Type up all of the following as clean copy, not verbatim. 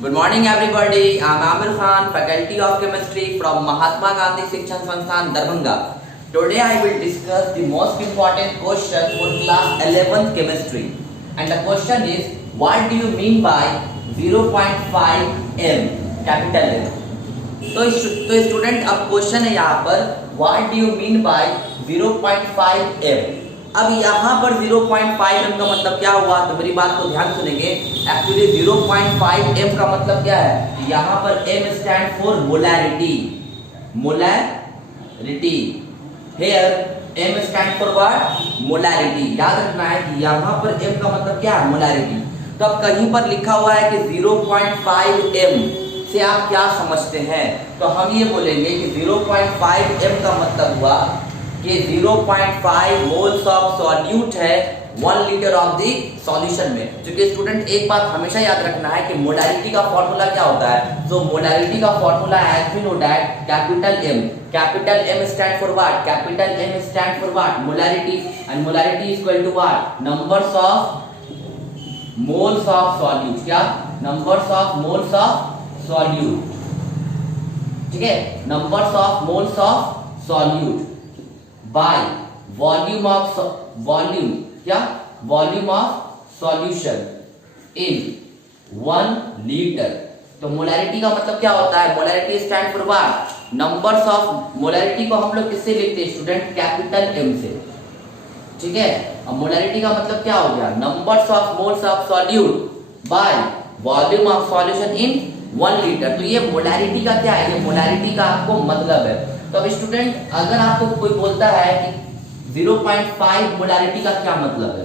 Good morning everybody. I am Amir Khan, Faculty of Chemistry from Mahatma Gandhi Shikshan Sansthan, Darbhanga. Today I will discuss the most important question for class 11th chemistry. And the question is, what do you mean by 0.5 m capital M? तो student अब question है यहाँ पर what do you mean by 0.5 m। अब यहाँ पर 0.5 m का मतलब क्या हुआ, तो मेरी बात को ध्यान सुनेंगे। एक्चुअली 0.5 m का मतलब क्या है, यहाँ पर m stand for molarity. Molarity here m stand for what, molarity. याद रखना है कि यहाँ पर m का मतलब क्या है, मोलैरिटी। तो अब कहीं पर लिखा हुआ है कि 0.5 m से आप क्या समझते हैं, तो हम ये बोलेंगे कि 0.5 m का मतलब हुआ कि 0.5 मोल्स ऑफ सॉल्यूट है 1 लीटर ऑफ द सॉल्यूशन में। क्योंकि स्टूडेंट एक बात हमेशा याद रखना है कि मोलैरिटी का फॉर्मूला क्या होता है। सो मोलैरिटी का formula as we know that capital M stand for what, capital M stand for what, molarity. And molarity is equal to what, numbers of moles of solute. क्या, numbers of moles of solute. ठीक है, numbers of moles of solute by volume of volume, क्या, volume of solution in 1 litre. तो molarity का मतलब क्या होता है, molarity stand for what, numbers of. Molarity को हम लोग किससे लिखते हैं स्टूडेंट, कैपिटल M से। ठीक है, अब मोलैरिटी का मतलब क्या हो गया, numbers of moles of solute by volume of solution in 1 litre. तो ये मोलैरिटी का क्या है, ये मोलैरिटी का आपको मतलब है। तो अब स्टूडेंट अगर आपको कोई बोलता है कि 0.5 मोलैरिटी का क्या मतलब है,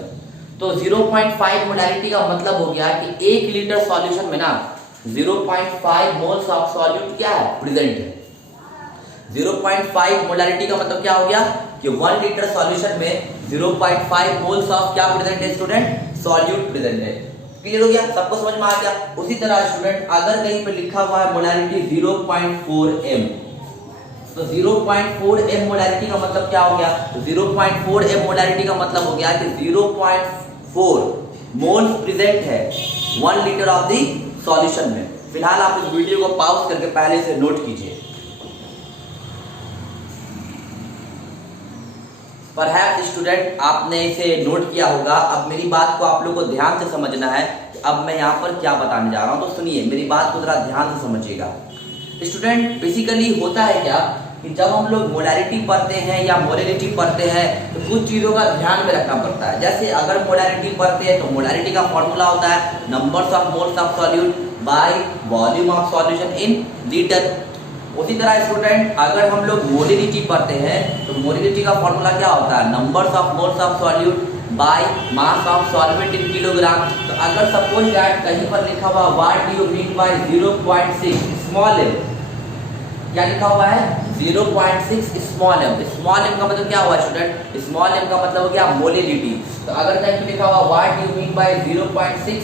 तो 0.5 मोलैरिटी का मतलब हो गया कि 1 लीटर सॉल्यूशन में ना 0.5 मोल्स ऑफ सॉल्यूट क्या है, प्रेजेंट है। 0.5 मोलैरिटी का मतलब क्या हो गया कि 1 लीटर सॉल्यूशन में 0.5 मोल्स ऑफ क्या प्रेजेंट है स्टूडेंट, सॉल्यूट प्रेजेंट है। क्लियर हो गया, सबको समझ में आ गया। उसी तरह स्टूडेंट अगर कहीं पे लिखा हुआ है मोलैरिटी 0.4 m, तो 0.4 m मोलैरिटी का मतलब क्या हो गया, 0.4 m मोलैरिटी का मतलब हो गया कि 0.4 मोल्स प्रेजेंट है 1 लीटर ऑफ द सॉल्यूशन में। फिलहाल आप इस वीडियो को पॉज करके पहले से नोट कीजिए। परहैप्स स्टूडेंट आपने इसे नोट किया होगा। अब मेरी बात को आप लोग को ध्यान से समझना है कि अब मैं यहाँ पर क्या बताने जा रहा हूँ, तो सुनिए मेरी बात को जरा ध्यान से समझिएगा। स्टूडेंट बेसिकली होता है क्या कि जब हम लोग मोलैरिटी पढ़ते हैं या मोलैरिटी पढ़ते हैं तो कुछ चीज़ों का ध्यान में रखना पड़ता है। जैसे अगर मोलैरिटी पढ़ते हैं तो मोलैरिटी का फॉर्मूला होता है numbers of moles of solute by volume of solution in litre. उसी तरह स्टूडेंट अगर हम लोग मोलैरिटी पढ़ते हैं तो मोलैरिटी का फॉर्मूला क्या होता है, numbers of moles of solute by mass of solvent in kilogram. तो अगर सपोज दैट कहीं पर लिखा हुआ what do you mean by 0.6 small m, क्या लिखा हुआ है 0.6 स्मॉल m। स्मॉल m का मतलब क्या हुआ स्टूडेंट, स्मॉल m का मतलब हो गया मोलैरिटी। तो अगर कहीं पे लिखा हुआ what do you mean by 0.6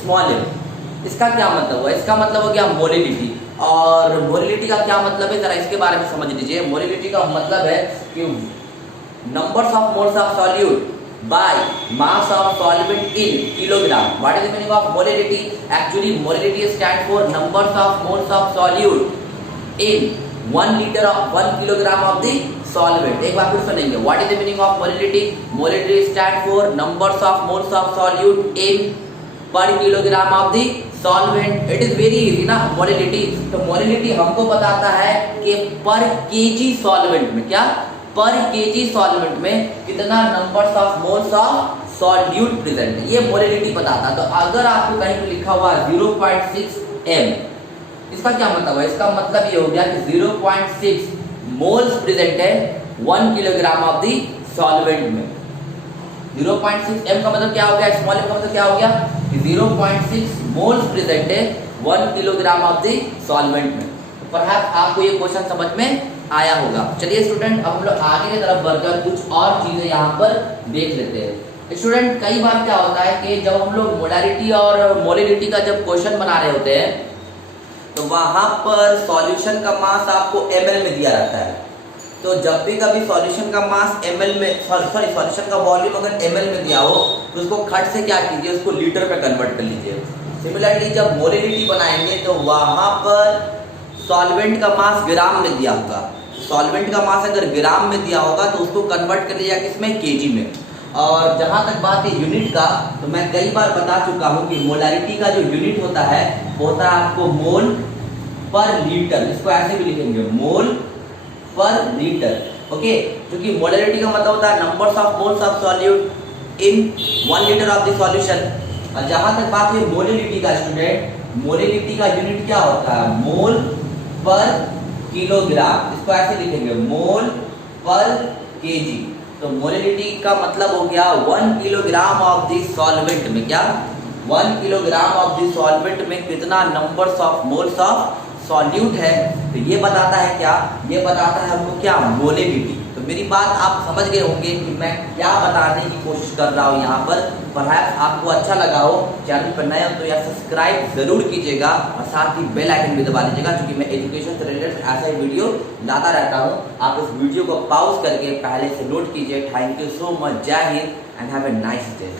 small m, इसका क्या मतलब हुआ, इसका मतलब हो गया मोलैरिटी। और मोलैरिटी का क्या मतलब है, जरा इसके बारे में समझ लीजिए। मोलैरिटी का मतलब है कि numbers of moles of solute by mass of solvent in kilogram. What is the meaning of molarity, actually molarity stand for numbers of moles of solute in 1 litre of 1 kilogram of the solvent. एक बार फिर सुनेंगे, what is the meaning of molarity, molarity stand for numbers of moles of solute in per kilogram of the solvent. It is very easy ना molarity. तो molarity हमको बताता है कि पर केजी सॉल्वेंट में, क्या, पर केजी सॉल्वेंट में कितना numbers of moles of solute present है, ये मोलैरिटी बताता है। तो अगर आपको कहीं पे लिखा हुआ 0.6 m, इसका क्या मतलब है, इसका मतलब ये हो गया कि 0.6 मोल्स प्रेजेंट है 1 किलोग्राम ऑफ द सॉल्वेंट में। 0.6 m का मतलब क्या हो गया, स्मॉल m का मतलब क्या हो गया कि 0.6 मोल्स प्रेजेंट है 1 किलोग्राम ऑफ द सॉल्वेंट में। तो परहैप्स आपको ये क्वेश्चन समझ में आया होगा। चलिए स्टूडेंट अब हम लोग आगे की तरफ बढ़कर कुछ और चीजें यहाँ पर देख लेते हैं। स्टूडेंट कई बार क्या होता है कि जब हम लोग मोलैरिटी और मोलैरिटी का जब क्वेश्चन बना रहे होते हैं तो वहां पर सॉल्यूशन का मास आपको ml में दिया रहता है। तो जब भी कभी सॉल्यूशन का मास ml में सॉल्यूशन का वॉल्यूम अगर ml में दिया हो तो उसको खट से क्या कीजिए, उसको लीटर पे कन्वर्ट कर लीजिए। सिमिलरली जब मोलिलिटी बनाएंगे तो वहां पर सॉल्वेंट का मास ग्राम में दिया होगा। सॉल्वेंट का मास अगर ग्राम में दिया होगा तो उसको कन्वर्ट कर लिया किसमें, केजी में। और जहां तक बात है यूनिट का, तो मैं कई बार बता चुका हूं कि मोलारिटी का जो यूनिट होता है वो होता है आपको मोल पर लीटर। इसको ऐसे भी लिखेंगे, मोल पर लीटर। ओके, क्योंकि मोलारिटी का मतलब होता है numbers of moles of solute in 1 litre of the solution. और जहां तक बात है मोलिलिटी का स्टूडेंट, मोलिलिटी का यूनिट क्या होता है, मोल पर किलोग्राम। इसको ऐसे लिखेंगे, मोल पर केजी। तो मोलिलिटी का मतलब हो गया 1 किलोग्राम ऑफ द सॉल्वेंट में क्या, 1 किलोग्राम ऑफ द सॉल्वेंट में कितना numbers of moles of solute है। तो ये बताता है क्या, ये बताता है हमको क्या, मोलिलिटी। तो मेरी बात आप समझ गए होंगे कि मैं क्या बताने की कोशिश कर रहा हूँ यहाँ पर। परहैप्स आपको अच्छा लगा हो, चैनल पर नए हो तो यार सब्सक्राइब जरूर कीजिएगा और साथ ही बेल आइकन भी दबा लीजिएगा, क्योंकि मैं एजुकेशन से रिलेटेड ऐसा ही वीडियो लाता रहता हूँ। आप इस वीडियो को पॉज करके पहले से नोट कीजिए। थैंक यू सो मच, जय Hind and have a nice day.